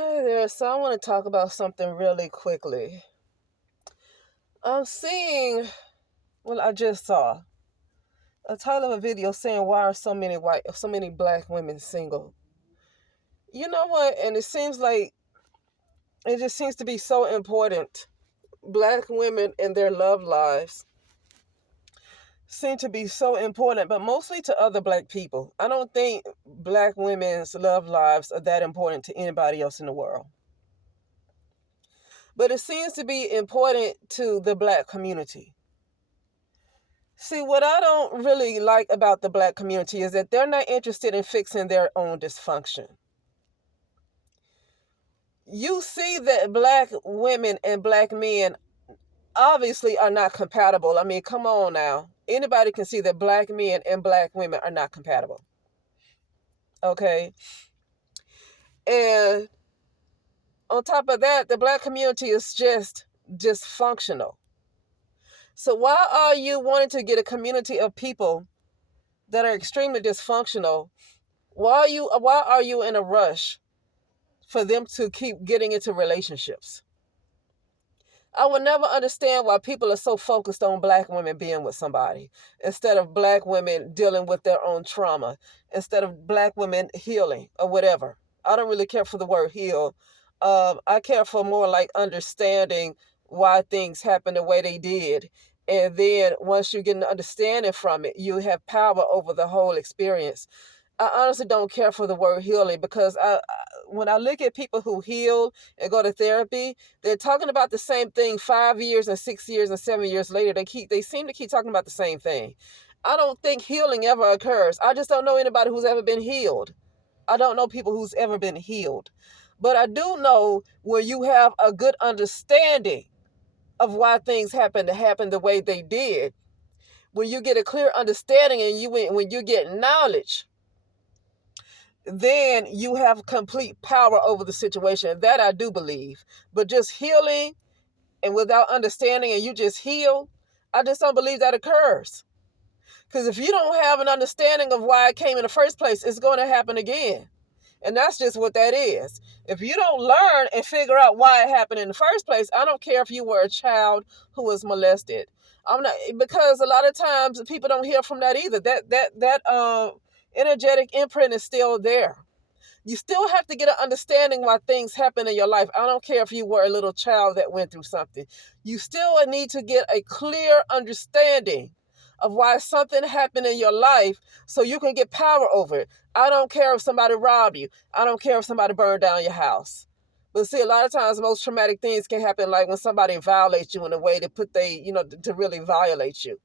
Hi there. So I want to talk about something really quickly. I'm seeing, I just saw a title of a video saying why are so many black women single? You know what? And it just seems to be so important. Black women and their love lives seem to be so important, but mostly to other black people. I don't think black women's love lives are that important to anybody else in the world. But it seems to be important to the black community. See, what I don't really like about the black community is that they're not interested in fixing their own dysfunction. You see that black women and black men obviously are not compatible. I mean, come on now. Anybody can see that black men and black women are not compatible. Okay? And on top of that, the black community is just dysfunctional. So why are you wanting to get a community of people that are extremely dysfunctional? Why are you in a rush for them to keep getting into relationships? I will never understand why people are so focused on black women being with somebody instead of black women dealing with their own trauma, instead of black women healing or whatever. I don't really care for the word heal. I care for more like understanding why things happen the way they did. And then once you get an understanding from it, you have power over the whole experience. I honestly don't care for the word healing because when I look at people who heal and go to therapy, they're talking about the same thing 5 years and 6 years and 7 years later. They seem to keep talking about the same thing. I don't think healing ever occurs. I just don't know anybody who's ever been healed. I don't know people who's ever been healed. But I do know when you have a good understanding of why things happen the way they did, when you get a clear understanding and when you get knowledge, then you have complete power over the situation. That I do believe. But just healing and without understanding and you just heal, I just don't believe that occurs. Because if you don't have an understanding of why it came in the first place, it's going to happen again. And that's just what that is. If you don't learn and figure out why it happened in the first place, I don't care if you were a child who was molested. I'm not, because a lot of times people don't hear from that either. That energetic imprint is still there. You still have to get an understanding why things happen in your life. I don't care if you were a little child that went through something. You still need to get a clear understanding of why something happened in your life so you can get power over it. I don't care if somebody robbed you. I don't care if somebody burned down your house. But see, a lot of times most traumatic things can happen like when somebody violates you in a way to really violate you.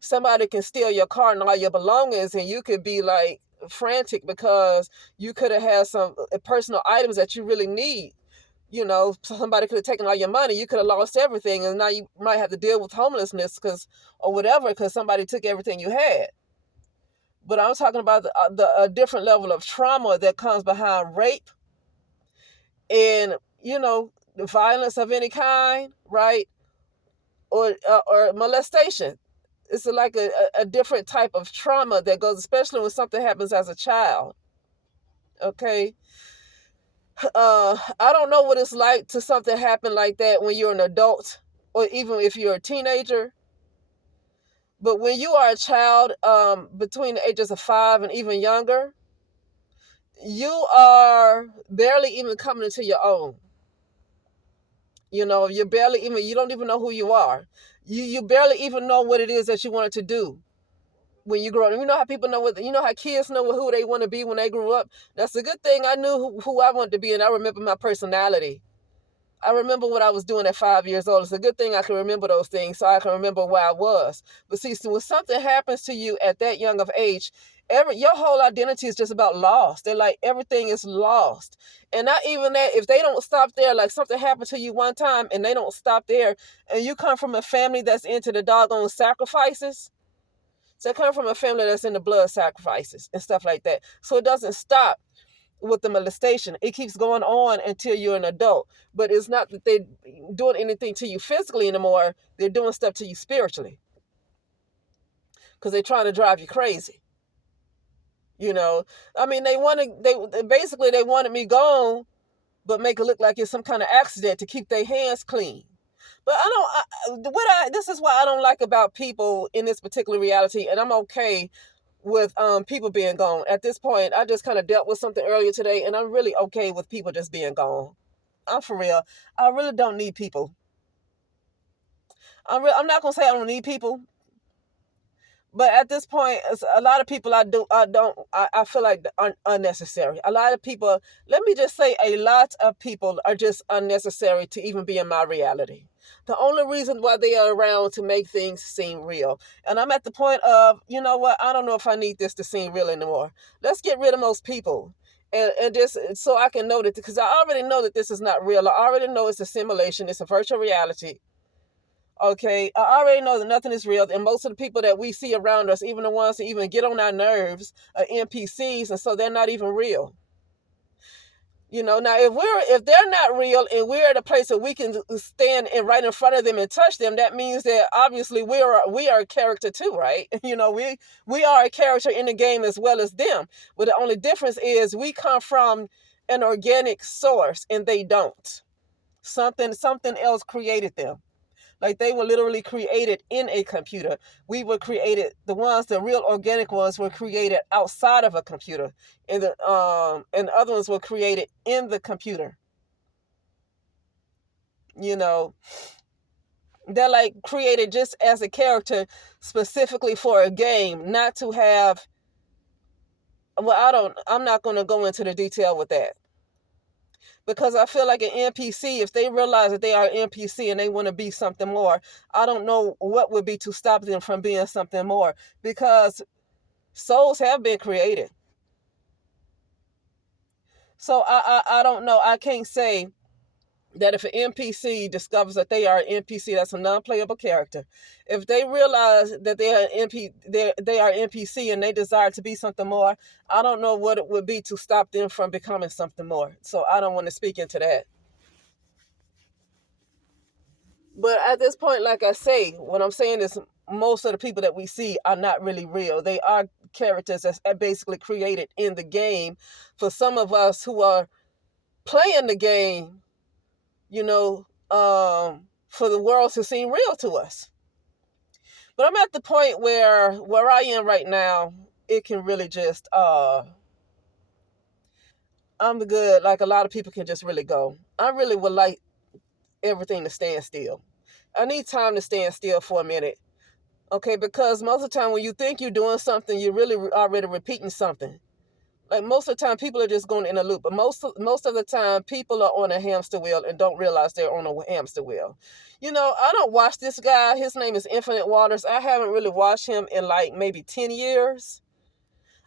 Somebody can steal your car and all your belongings and you could be like frantic because you could have had some personal items that you really need. Somebody could have taken all your money. You could have lost everything, and now you might have to deal with homelessness or whatever because somebody took everything you had. But I'm talking about a different level of trauma that comes behind rape and the violence of any kind, right? Or molestation. It's like a different type of trauma that goes, especially when something happens as a child. Okay. I don't know what it's like to something happen like that when you're an adult or even if you're a teenager. But when you are a child, between the ages of 5 and even younger, you are barely even coming into your own. You don't even know who you are. You barely even know what it is that you wanted to do when you grow up. You know how people know how kids know who they want to be when they grew up. That's a good thing. I knew who I wanted to be, and I remember my personality. I remember what I was doing at 5 years old. It's a good thing I can remember those things so I can remember where I was. But see, so when something happens to you at that young of age, your whole identity is just about lost. They're like, everything is lost. And not even that, if they don't stop there, like something happened to you one time and they don't stop there, and you come from a family that's into the doggone sacrifices. So I come from a family that's into blood sacrifices and stuff like that. So it doesn't stop with the molestation. It keeps going on until you're an adult. But it's not that they're doing anything to you physically anymore. They're doing stuff to you spiritually. Because they're trying to drive you crazy. I mean, they wanted me gone but make it look like it's some kind of accident to keep their hands clean. But this is what I don't like about people in this particular reality, and I'm okay with people being gone. At this point, I just kind of dealt with something earlier today, and I'm really okay with people just being gone. I'm for real. I really don't need people. I'm not gonna say I don't need people, but at this point, a lot of people I feel like unnecessary. A lot of people, let me just say, a lot of people are just unnecessary to even be in my reality. The only reason why they are around to make things seem real. And I'm at the point of, you know what, I don't know if I need this to seem real anymore. Let's get rid of most people. And just so I can know that, because I already know that this is not real. I already know it's a simulation. It's a virtual reality. Okay, I already know that nothing is real, and most of the people that we see around us, even the ones that even get on our nerves, are NPCs, and so they're not even real. You know, now if they're not real and we're at a place that we can stand and right in front of them and touch them, that means that obviously we are a character too, right? You know, we are a character in the game as well as them. But the only difference is we come from an organic source and they don't. Something else created them. Like they were literally created in a computer. We were created, the real organic ones were created outside of a computer. And the other ones were created in the computer. You know, they're like created just as a character specifically for a game, not to have, I'm not going to go into the detail with that. Because I feel like an NPC, if they realize that they are an NPC and they want to be something more, I don't know what would be to stop them from being something more. Because souls have been created. So I don't know. I can't say that if an NPC discovers that they are an NPC, that's a non-playable character. If they realize that they are NPC and they desire to be something more, I don't know what it would be to stop them from becoming something more. So I don't want to speak into that. But at this point, like I say, what I'm saying is most of the people that we see are not really real. They are characters that's basically created in the game for some of us who are playing the game, you know, for the world to seem real to us. But I'm at the point where I am right now, it can really just, I'm good. Like a lot of people can just really go. I really would like everything to stand still. I need time to stand still for a minute. Okay, because most of the time when you think you're doing something, you're really already repeating something. Like most of the time, people are just going in a loop. But most of the time, people are on a hamster wheel and don't realize they're on a hamster wheel. You know, I don't watch this guy. His name is Infinite Waters. I haven't really watched him in like maybe 10 years.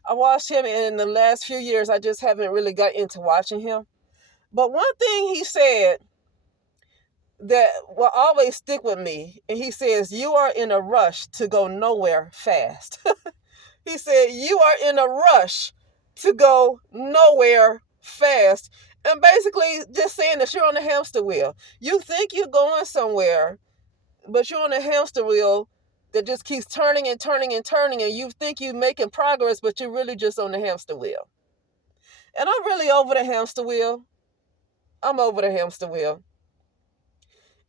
I watched him in the last few years. I just haven't really got into watching him. But one thing he said that will always stick with me, and he says, "You are in a rush to go nowhere fast." He said, "You are in a rush to go nowhere fast." And basically just saying that you're on a hamster wheel. You think you're going somewhere, but you're on a hamster wheel that just keeps turning and turning and turning, and you think you're making progress, but you're really just on the hamster wheel. And I'm really over the hamster wheel. I'm over the hamster wheel.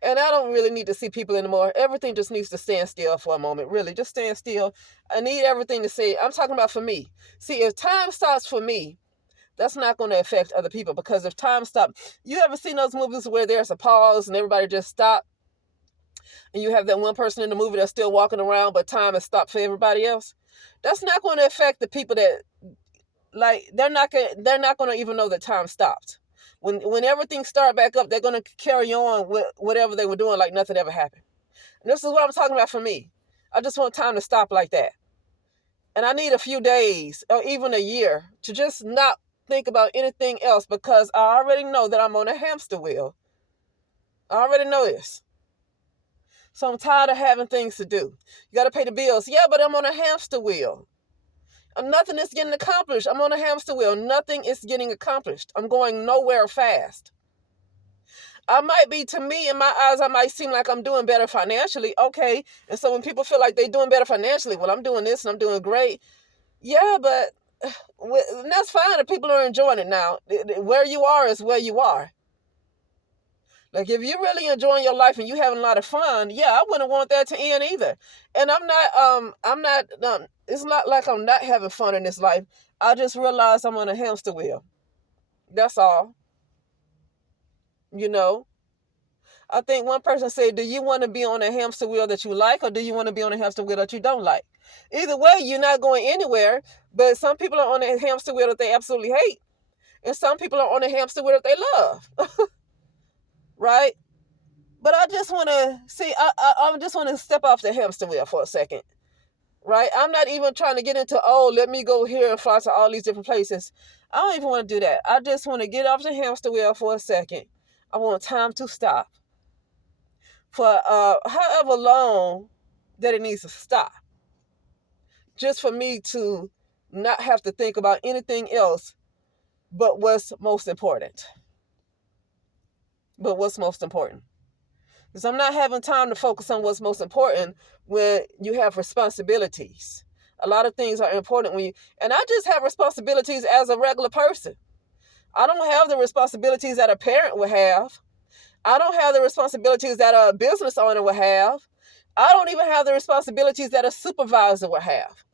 And I don't really need to see people anymore. Everything just needs to stand still for a moment. Really, just stand still. I need everything to say. I'm talking about for me. See, if time stops for me, that's not going to affect other people. Because if time stops, you ever seen those movies where there's a pause and everybody just stop? And you have that one person in the movie that's still walking around, but time has stopped for everybody else? That's not going to affect the people that, like, they're not going to even know that time stopped. When everything started back up, they're going to carry on with whatever they were doing like nothing ever happened. And this is what I'm talking about for me. I just want time to stop like that. And I need a few days or even a year to just not think about anything else, because I already know that I'm on a hamster wheel. I already know this. So I'm tired of having things to do. You got to pay the bills. Yeah, but I'm on a hamster wheel. Nothing is getting accomplished. I'm on a hamster wheel. Nothing is getting accomplished. I'm going nowhere fast. I might be, to me, in my eyes, I might seem like I'm doing better financially. Okay. And so when people feel like they're doing better financially, well, I'm doing this and I'm doing great. Yeah, but that's fine if people are enjoying it now. Where you are is where you are. Like if you're really enjoying your life and you having a lot of fun, yeah, I wouldn't want that to end either. And it's not like I'm not having fun in this life. I just realized I'm on a hamster wheel. That's all. You know, I think one person said, do you want to be on a hamster wheel that you like, or do you want to be on a hamster wheel that you don't like? Either way, you're not going anywhere. But some people are on a hamster wheel that they absolutely hate, and some people are on a hamster wheel that they love. Right? But I just want to see, I just want to step off the hamster wheel for a second. Right? I'm not even trying to get into, let me go here and fly to all these different places. I don't even want to do that. I just want to get off the hamster wheel for a second. I want time to stop for however long that it needs to stop. Just for me to not have to think about anything else but what's most important. Because I'm not having time to focus on what's most important when you have responsibilities. A lot of things are important and I just have responsibilities as a regular person. I don't have the responsibilities that a parent would have. I don't have the responsibilities that a business owner would have. I don't even have the responsibilities that a supervisor would have.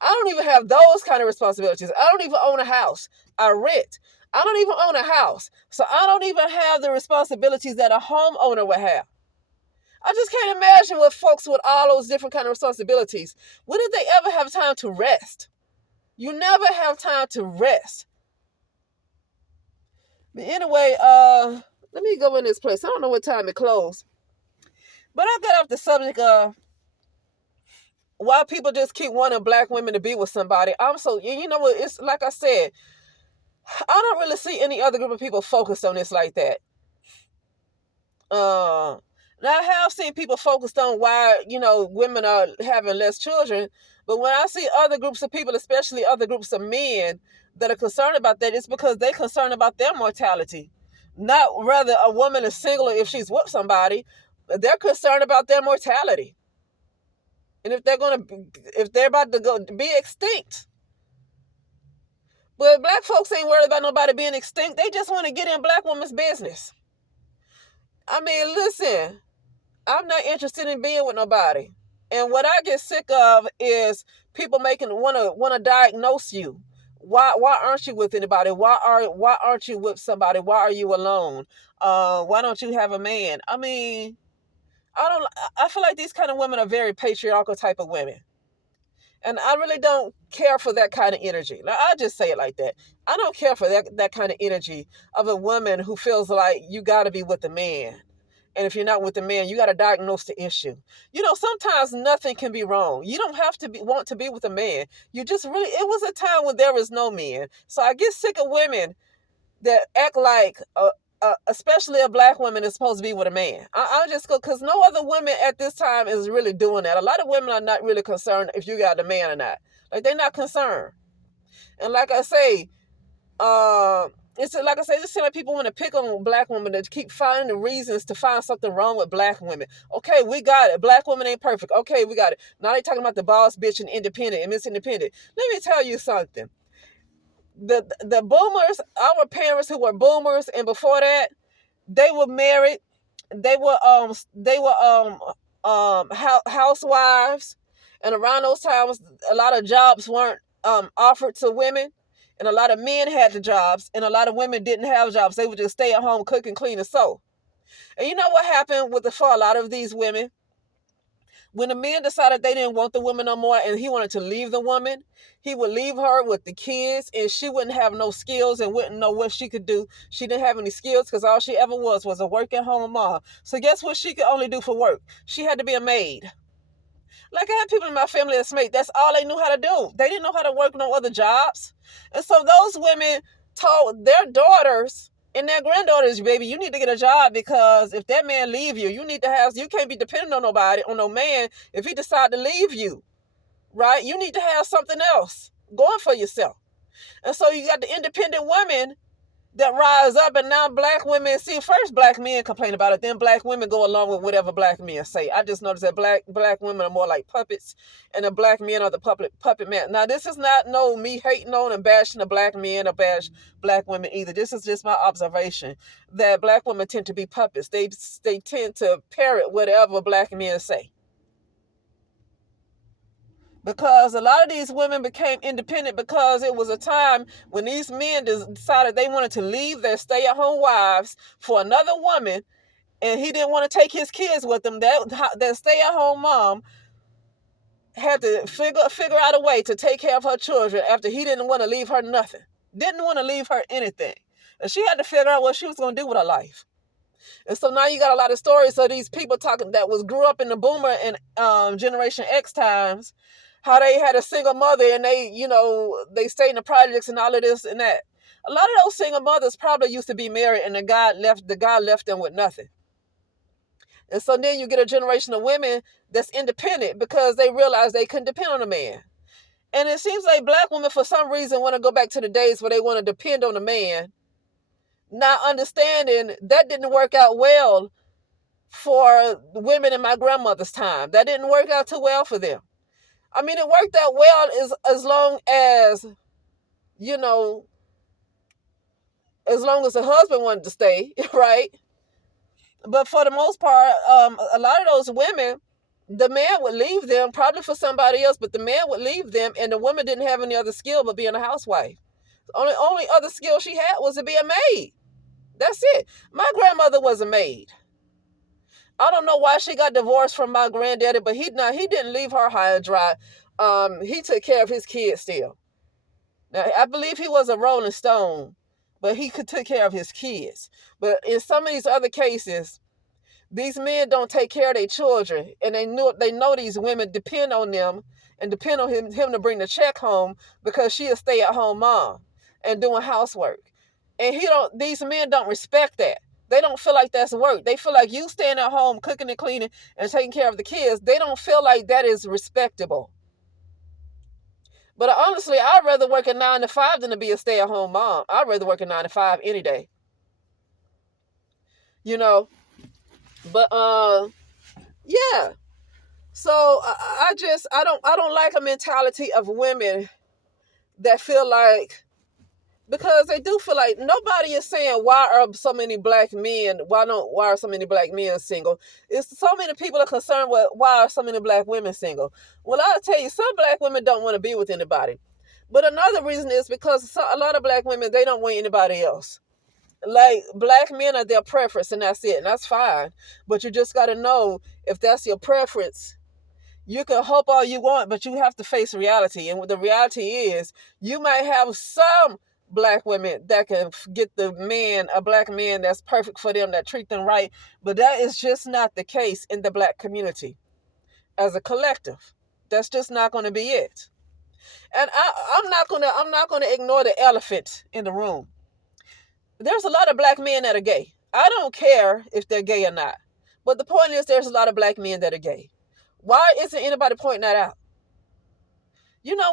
I don't even have those kind of responsibilities. I don't even own a house. I rent. I don't even own a house. So I don't even have the responsibilities that a homeowner would have. I just can't imagine what folks with all those different kind of responsibilities. When did they ever have time to rest? You never have time to rest. But anyway, let me go in this place. I don't know what time it closed. But I got off the subject of why people just keep wanting black women to be with somebody. You know what? It's like I said, I don't really see any other group of people focused on this like that. Now I have seen people focused on why, women are having less children. But when I see other groups of people, especially other groups of men that are concerned about that, it's because they're concerned about their mortality. Not whether a woman is single or if she's with somebody. They're concerned about their mortality. And if they're about to go be extinct. But black folks ain't worried about nobody being extinct. They just want to get in black women's business. I mean, listen, I'm not interested in being with nobody. And what I get sick of is people want to diagnose you. Why aren't you with anybody? Why aren't you with somebody? Why are you alone? Why don't you have a man? I mean, I feel like these kind of women are very patriarchal type of women. And I really don't care for that kind of energy. Like, I'll just say it like that. I don't care for that kind of energy of a woman who feels like you got to be with a man. And if you're not with a man, you got to diagnose the issue. Sometimes nothing can be wrong. You don't have to want to be with a man. It was a time when there was no men. So I get sick of women that act like, especially a black woman is supposed to be with a man. I just go, because no other women at this time is really doing that. A lot of women are not really concerned if you got a man or not. Like, they're not concerned. And like I say, it seems like people want to pick on black women to keep finding the reasons to find something wrong with black women. Okay, we got it. Black women ain't perfect. Okay, we got it. Now they talking about the boss bitch and independent and Miss Independent. Let me tell you something. The boomers, our parents who were boomers, and before that, they were married. They were housewives, and around those times, a lot of jobs weren't offered to women, and a lot of men had the jobs, and a lot of women didn't have jobs. They would just stay at home, cook and clean and sew. And you know what happened for a lot of these women? When the man decided they didn't want the woman no more and he wanted to leave the woman, he would leave her with the kids, and she wouldn't have no skills and wouldn't know what she could do. She didn't have any skills because all she ever was a work-at-home mom. So guess what she could only do for work? She had to be a maid. Like, I had people in my family that's made. That's all they knew how to do. They didn't know how to work no other jobs. And so those women told their daughters and their granddaughters, baby, you need to get a job, because if that man leave you, you can't be dependent on nobody, on no man, if he decide to leave you, right? You need to have something else going for yourself. And so you got the independent women that rise up, and now black women, see, first black men complain about it, then black women go along with whatever black men say. I just noticed that black women are more like puppets, and the black men are the puppet men. Now, this is not no me hating on and bashing the black men or bash black women either. This is just my observation that black women tend to be puppets. They tend to parrot whatever black men say. Because a lot of these women became independent because it was a time when these men decided they wanted to leave their stay-at-home wives for another woman, and he didn't want to take his kids with him. That stay-at-home mom had to figure out a way to take care of her children after he didn't want to leave her nothing. Didn't want to leave her anything. And she had to figure out what she was going to do with her life. And so now you got a lot of stories of these people talking that grew up in the boomer and Generation X times, how they had a single mother and they stayed in the projects and all of this and that. A lot of those single mothers probably used to be married, and the guy left them with nothing. And so then you get a generation of women that's independent because they realize they couldn't depend on a man. And it seems like black women, for some reason, want to go back to the days where they want to depend on a man, not understanding that didn't work out well for women in my grandmother's time. That didn't work out too well for them. I mean, it worked out well as long as the husband wanted to stay, right? But for the most part, a lot of those women, the man would leave them probably for somebody else, but the man would leave them, and the woman didn't have any other skill but being a housewife. The only other skill she had was to be a maid. That's it. My grandmother was a maid. I don't know why she got divorced from my granddaddy, but he didn't leave her high and dry. He took care of his kids still. Now, I believe he was a Rolling Stone, but he took care of his kids. But in some of these other cases, these men don't take care of their children, and they know these women depend on them and depend on him to bring the check home because she a stay-at-home mom and doing housework. And these men don't respect that. They don't feel like that's work. They feel like you staying at home, cooking and cleaning and taking care of the kids. They don't feel like that is respectable. But honestly, I'd rather work a 9 to 5 than to be a stay-at-home mom. I'd rather work a 9 to 5 any day. But yeah. So I don't like a mentality of women that feel like, because they do feel like nobody is saying why are so many black men single. It's so many people are concerned with why are so many black women single. Well, I'll tell you, some black women don't want to be with anybody. But another reason is because a lot of black women, they don't want anybody else. Like, black men are their preference, and that's it, and that's fine. But you just got to know, if that's your preference, you can hope all you want, but you have to face reality. And what the reality is, you might have some black women that can get a black man that's perfect for them, that treat them right, but that is just not the case in the black community as a collective. That's just not going to be it. And I'm not gonna ignore the elephant in the room. There's a lot of black men that are gay. I don't care if they're gay or not, but the point is, there's a lot of black men that are gay. Why isn't anybody pointing that out?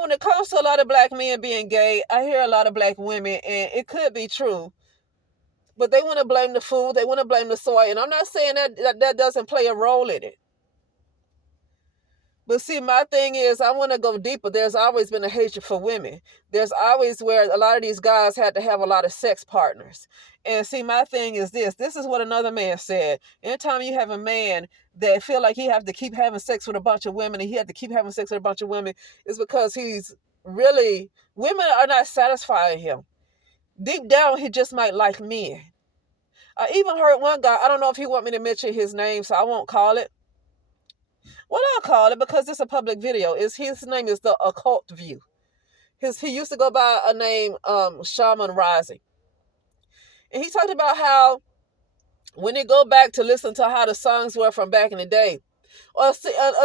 When it comes to a lot of black men being gay, I hear a lot of black women, and it could be true, but they want to blame the food, they want to blame the soy, and I'm not saying that doesn't play a role in it. But see, my thing is, I want to go deeper. There's always been a hatred for women. There's always where a lot of these guys had to have a lot of sex partners. And see, my thing is this is what another man said. Anytime you have a man that feel like he have to keep having sex with a bunch of women, and he had to keep having sex with a bunch of women, is because women are not satisfying him. Deep down, he just might like men. I even heard one guy, I don't know if he want me to mention his name, so I won't call it. Well, I'll call it because it's a public video. His name is The Occult View. He used to go by a name, Shaman Rising. And he talked about how when you go back to listen to how the songs were from back in the day, or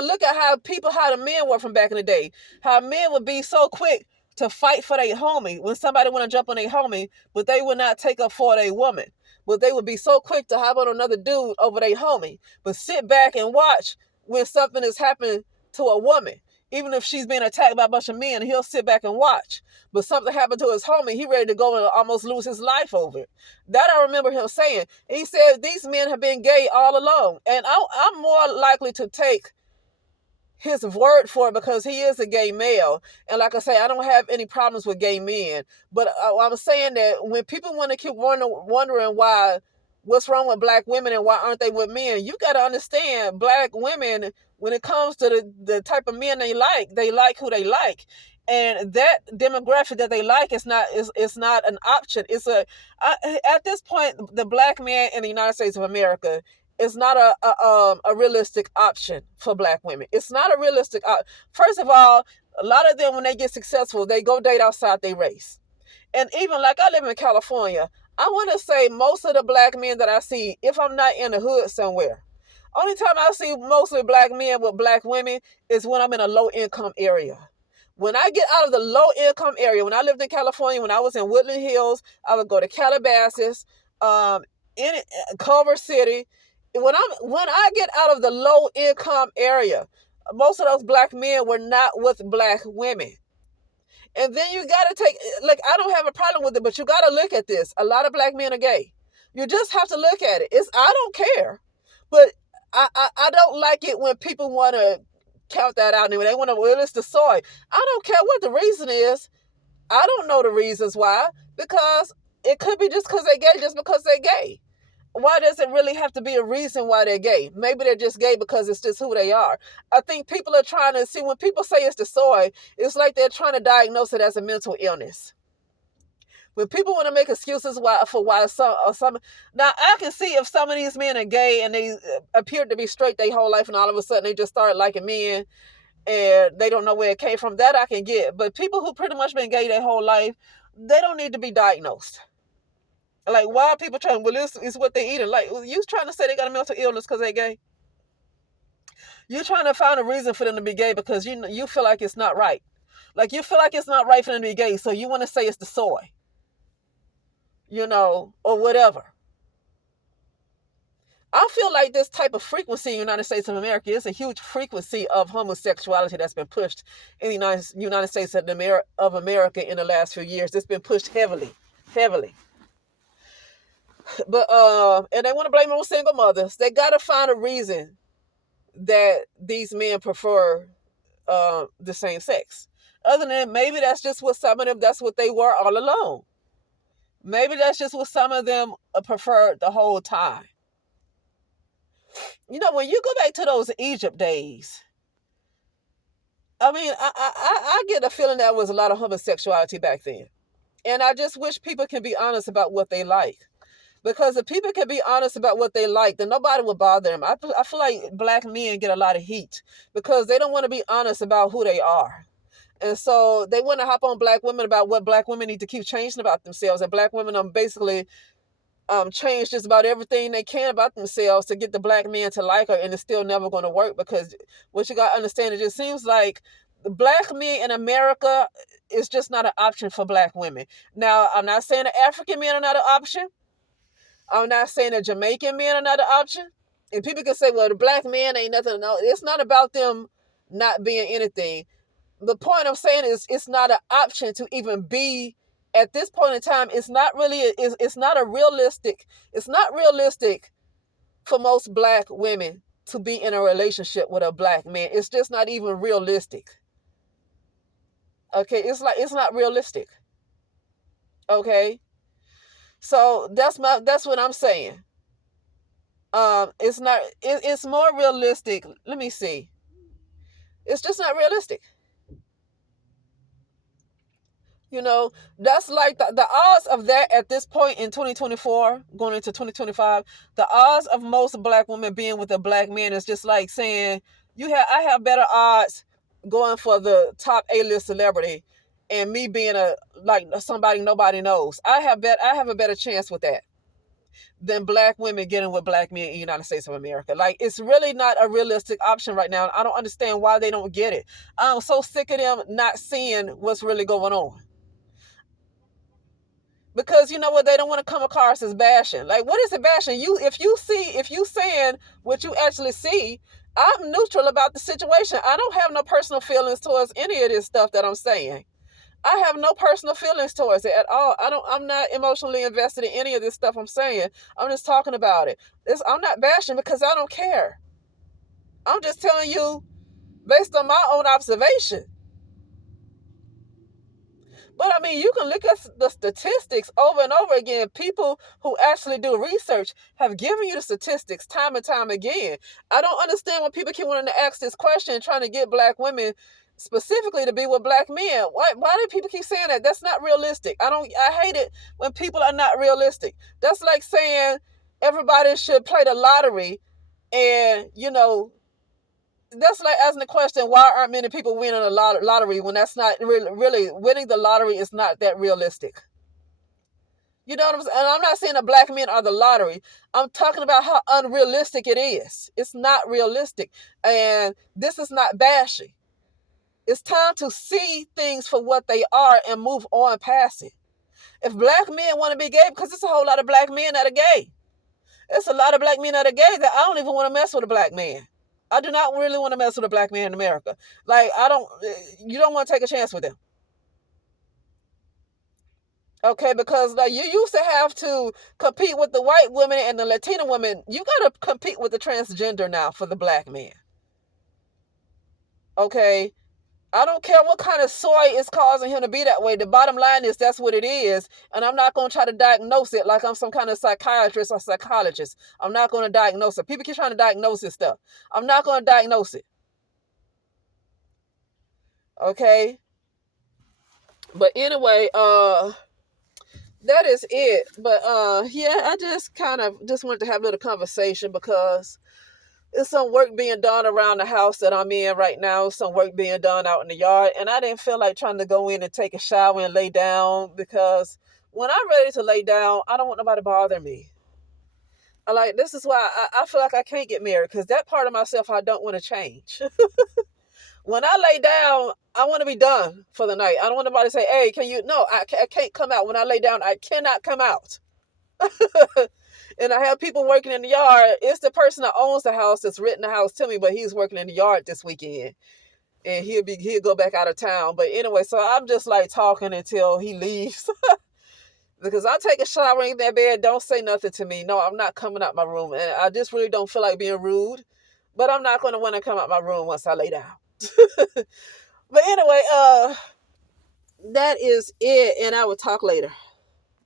look at how the men were from back in the day, how men would be so quick to fight for their homie when somebody want to jump on their homie, but they would not take up for their woman. But they would be so quick to hop on another dude over their homie, but sit back and watch when something is happening to a woman. Even if she's being attacked by a bunch of men, he'll sit back and watch. But something happened to his homie, he ready to go and almost lose his life over it. That I remember him saying. He said these men have been gay all along. And I'm more likely to take his word for it because he is a gay male. And like I say, I don't have any problems with gay men. But I'm saying that when people want to keep wondering why, what's wrong with black women and why aren't they with men, you got to understand black women, when it comes to the type of men they like who they like. And that demographic that they like is not an option. At this point, the black man in the United States of America is not a realistic option for black women. It's not a realistic First of all, a lot of them, when they get successful, they go date outside their race. And even like I live in California, I want to say most of the black men that I see, if I'm not in the hood somewhere, only time I see mostly black men with black women is when I'm in a low income area. When I get out of the low income area, when I lived in California, when I was in Woodland Hills, I would go to Calabasas, in Culver City. When I get out of the low income area, most of those black men were not with black women. And then you got to take, like, I don't have a problem with it, but you got to look at this. A lot of black men are gay. You just have to look at it. I don't care, but I don't like it when people want to count that out and when they want to, well, it's the soy. I don't care what the reason is. I don't know the reasons why, because it could be just because they're gay, just because they're gay. Why does it really have to be a reason why they're gay? Maybe they're just gay because it's just who they are. I think people are trying to see, when people say it's the soy, it's like they're trying to diagnose it as a mental illness. When people want to make excuses for why some, now I can see if some of these men are gay and they appeared to be straight their whole life and all of a sudden they just started liking men and they don't know where it came from, that I can get. But people who pretty much been gay their whole life, they don't need to be diagnosed. Like, why are people trying, well, this is what they eating? Like, you trying to say they got a mental illness because they gay? You're trying to find a reason for them to be gay because you feel like it's not right. Like, you feel like it's not right for them to be gay, so you want to say it's the soy. Or whatever. I feel like this type of frequency in the United States of America is a huge frequency of homosexuality that's been pushed in the United States of America in the last few years. It's been pushed heavily. But and they want to blame it on single mothers. They got to find a reason that these men prefer the same sex. Other than maybe that's just what some of them, that's what they were all along. Maybe that's just what some of them preferred the whole time. When you go back to those Egypt days, I mean, I get a feeling there was a lot of homosexuality back then. And I just wish people can be honest about what they like. Because if people can be honest about what they like, then nobody will bother them. I feel like black men get a lot of heat because they don't want to be honest about who they are. And so they want to hop on black women about what black women need to keep changing about themselves. And black women basically change just about everything they can about themselves to get the black man to like her, and it's still never going to work because what you got to understand, it just seems like the black men in America is just not an option for black women. Now, I'm not saying the African men are not an option. I'm not saying the Jamaican men are not an option. And people can say, well, the black man ain't nothing. No, it's not about them not being anything. The point I'm saying is it's not an option to even be at this point in time. It's not realistic for most black women to be in a relationship with a black man. It's just not even realistic. Okay, it's not realistic. Okay. So that's what I'm saying. It's more realistic. Let me see. It's just not realistic. That's like the odds of that at this point in 2024, going into 2025, the odds of most black women being with a black man is just like saying I have better odds going for the top A-list celebrity and me being somebody nobody knows. I have a better chance with that than black women getting with black men in the United States of America. Like, it's really not a realistic option right now. I don't understand why they don't get it. I'm so sick of them not seeing what's really going on. Because you know what, they don't want to come across as bashing. Like, what is it bashing? If you saying what you actually see, I'm neutral about the situation. I don't have no personal feelings towards any of this stuff that I'm saying. I have no personal feelings towards it at all. I'm not emotionally invested in any of this stuff I'm saying. I'm just talking about it. I'm not bashing because I don't care. I'm just telling you based on my own observation. But I mean, you can look at the statistics over and over again. People who actually do research have given you the statistics time and time again. I don't understand when people keep wanting to ask this question, trying to get black women specifically to be with black men. Why do people keep saying that? That's not realistic. I hate it when people are not realistic. That's like saying everybody should play the lottery and, that's like asking the question, why aren't many people winning a lottery when that's not really winning the lottery is not that realistic. You know what I'm saying? And I'm not saying that black men are the lottery. I'm talking about how unrealistic it is. It's not realistic. And this is not bashing. It's time to see things for what they are and move on past it. If black men want to be gay, because it's a whole lot of black men that are gay. It's a lot of black men that are gay that I don't even want to mess with a black man. I do not really want to mess with a black man in America. Like, you don't want to take a chance with them. Okay, because like you used to have to compete with the white women and the Latina women. You got to compete with the transgender now for the black man. Okay, I don't care what kind of soy is causing him to be that way. The bottom line is that's what it is. And I'm not going to try to diagnose it like I'm some kind of psychiatrist or psychologist. I'm not going to diagnose it. People keep trying to diagnose this stuff. I'm not going to diagnose it. Okay. But anyway, that is it. But yeah, I just kind of just wanted to have a little conversation because there's some work being done around the house that I'm in right now. Some work being done out in the yard. And I didn't feel like trying to go in and take a shower and lay down because when I'm ready to lay down, I don't want nobody to bother me. This is why I feel like I can't get married because that part of myself I don't want to change. When I lay down, I want to be done for the night. I don't want nobody to say, hey, can you? No, I can't come out. When I lay down, I cannot come out. And I have people working in the yard. It's the person that owns the house that's renting the house to me, but he's working in the yard this weekend. And he'll go back out of town. But anyway, so I'm just like talking until he leaves. Because I take a shower in that bed, don't say nothing to me. No, I'm not coming out my room. And I just really don't feel like being rude. But I'm not going to want to come out my room once I lay down. But anyway, that is it. And I will talk later.